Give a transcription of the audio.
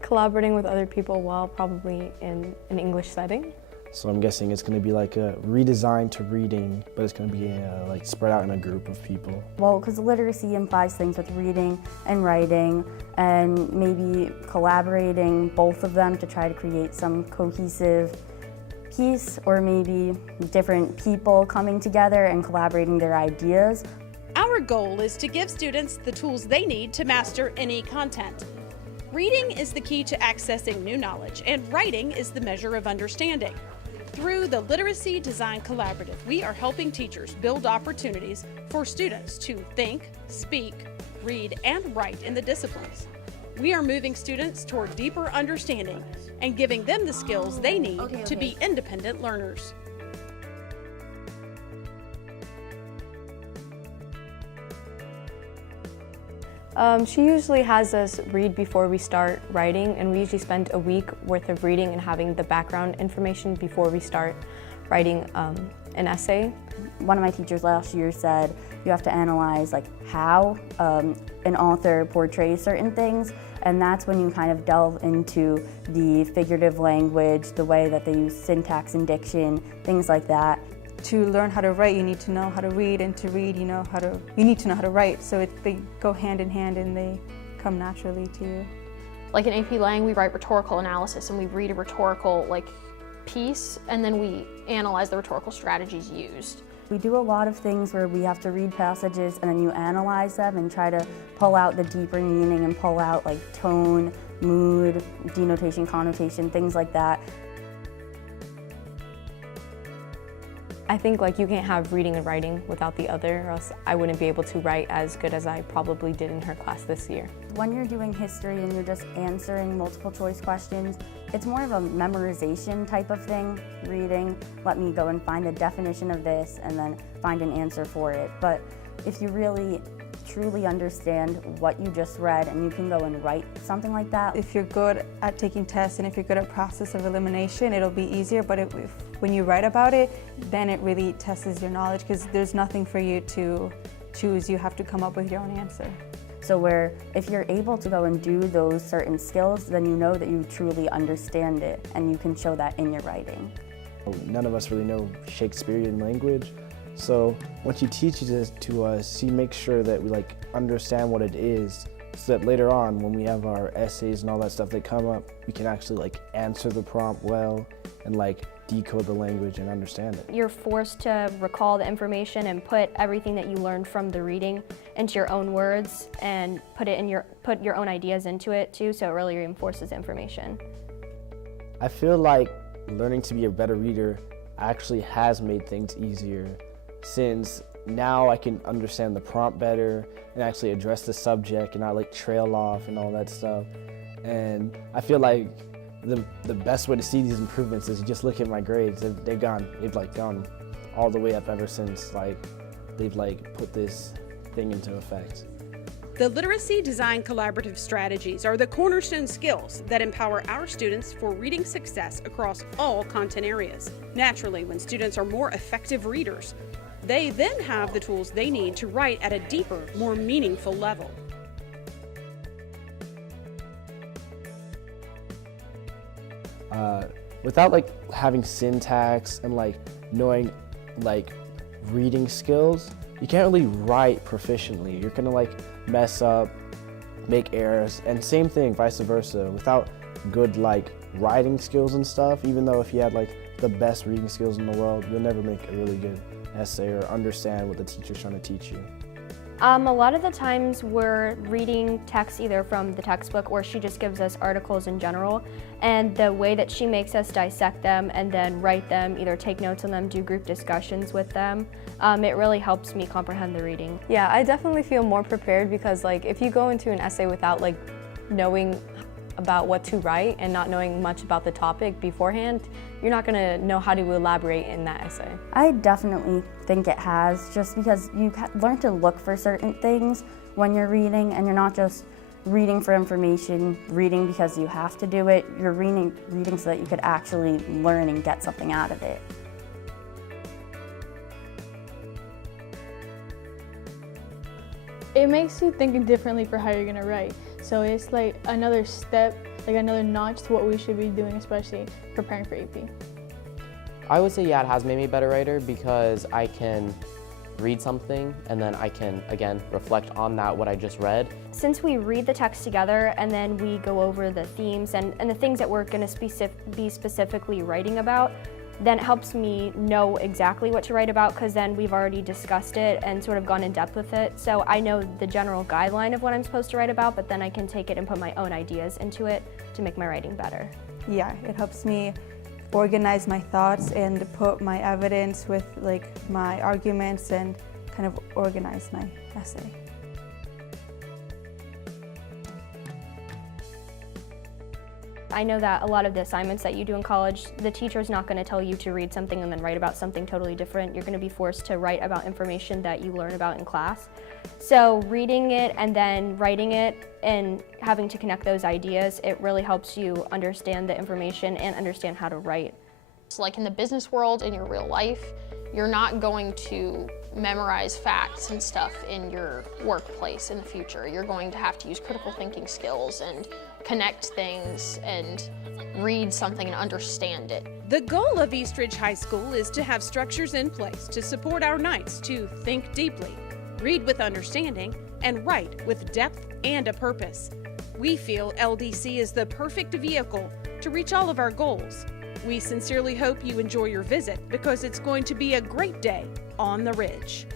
Collaborating with other people while probably in an English setting. So I'm guessing it's going to be like a redesign to reading, but it's going to be like spread out in a group of people. Well, because literacy implies things with reading and writing, and maybe collaborating both of them to try to create some cohesive piece, or maybe different people coming together and collaborating their ideas. Our goal is to give students the tools they need to master any content. Reading is the key to accessing new knowledge, and writing is the measure of understanding. Through the Literacy Design Collaborative, we are helping teachers build opportunities for students to think, speak, read, and write in the disciplines. We are moving students toward deeper understanding and giving them the skills they need to be independent learners. She usually has us read before we start writing, and we usually spend a week worth of reading and having the background information before we start writing an essay. One of my teachers last year said you have to analyze like how an author portrays certain things, and that's when you kind of delve into the figurative language, the way that they use syntax and diction, things like that. To learn how to write, you need to know how to read, and to read, you need to know how to write. So they go hand in hand and they come naturally to you. Like in AP Lang, we write rhetorical analysis, and we read a rhetorical piece, and then we analyze the rhetorical strategies used. We do a lot of things where we have to read passages and then you analyze them and try to pull out the deeper meaning and pull out like tone, mood, denotation, connotation, things like that. I think you can't have reading and writing without the other, or else I wouldn't be able to write as good as I probably did in her class this year. When you're doing history and you're just answering multiple choice questions, it's more of a memorization type of thing. Reading, let me go and find the definition of this and then find an answer for it. But if you really truly understand what you just read and you can go and write something like that. If you're good at taking tests and if you're good at process of elimination, it'll be easier, but when you write about it, then it really tests your knowledge, because there's nothing for you to choose. You have to come up with your own answer. So where if you're able to go and do those certain skills, then you know that you truly understand it and you can show that in your writing. None of us really know Shakespearean language, so when she teaches it to us, she makes sure that we understand what it is, so that later on when we have our essays and all that stuff that come up, we can actually answer the prompt well and decode the language and understand it. You're forced to recall the information and put everything that you learned from the reading into your own words and put your own ideas into it too, so it really reinforces information. I feel like learning to be a better reader actually has made things easier, since now I can understand the prompt better and actually address the subject and not trail off and all that stuff. And I feel like the best way to see these improvements is you just look at my grades. They've gone all the way up ever since they've put this thing into effect. The Literacy Design Collaborative strategies are the cornerstone skills that empower our students for reading success across all content areas. Naturally, when students are more effective readers, they then have the tools they need to write at a deeper, more meaningful level. Without having syntax and knowing reading skills, you can't really write proficiently. You're gonna mess up, make errors, and same thing vice versa. Without good writing skills and stuff, even though if you had the best reading skills in the world, you'll never make a really good essay or understand what the teacher's trying to teach you. A lot of the times we're reading text either from the textbook or she just gives us articles in general, and the way that she makes us dissect them and then write them, either take notes on them, do group discussions with them, it really helps me comprehend the reading. Yeah, I definitely feel more prepared, because if you go into an essay without knowing about what to write and not knowing much about the topic beforehand, you're not going to know how to elaborate in that essay. I definitely think it has, just because you learn to look for certain things when you're reading, and you're not just reading for information, reading because you have to do it. You're reading so that you could actually learn and get something out of it. It makes you think differently for how you're gonna write. So it's like another step, like another notch to what we should be doing, especially preparing for AP. I would say, yeah, it has made me a better writer because I can read something and then I can, again, reflect on that, what I just read. Since we read the text together and then we go over the themes and the things that we're going to be specifically writing about, then it helps me know exactly what to write about because then we've already discussed it and sort of gone in depth with it. So I know the general guideline of what I'm supposed to write about, but then I can take it and put my own ideas into it to make my writing better. Yeah, it helps me organize my thoughts and put my evidence with like my arguments and kind of organize my essay. I know that a lot of the assignments that you do in college, the teacher's not going to tell you to read something and then write about something totally different. You're going to be forced to write about information that you learn about in class. So reading it and then writing it and having to connect those ideas, it really helps you understand the information and understand how to write. So like in the business world, in your real life, you're not going to memorize facts and stuff in your workplace in the future. You're going to have to use critical thinking skills and connect things and read something and understand it. The goal of Eastridge High School is to have structures in place to support our Knights to think deeply, read with understanding, and write with depth and a purpose. We feel LDC is the perfect vehicle to reach all of our goals. We sincerely hope you enjoy your visit because it's going to be a great day on the Ridge.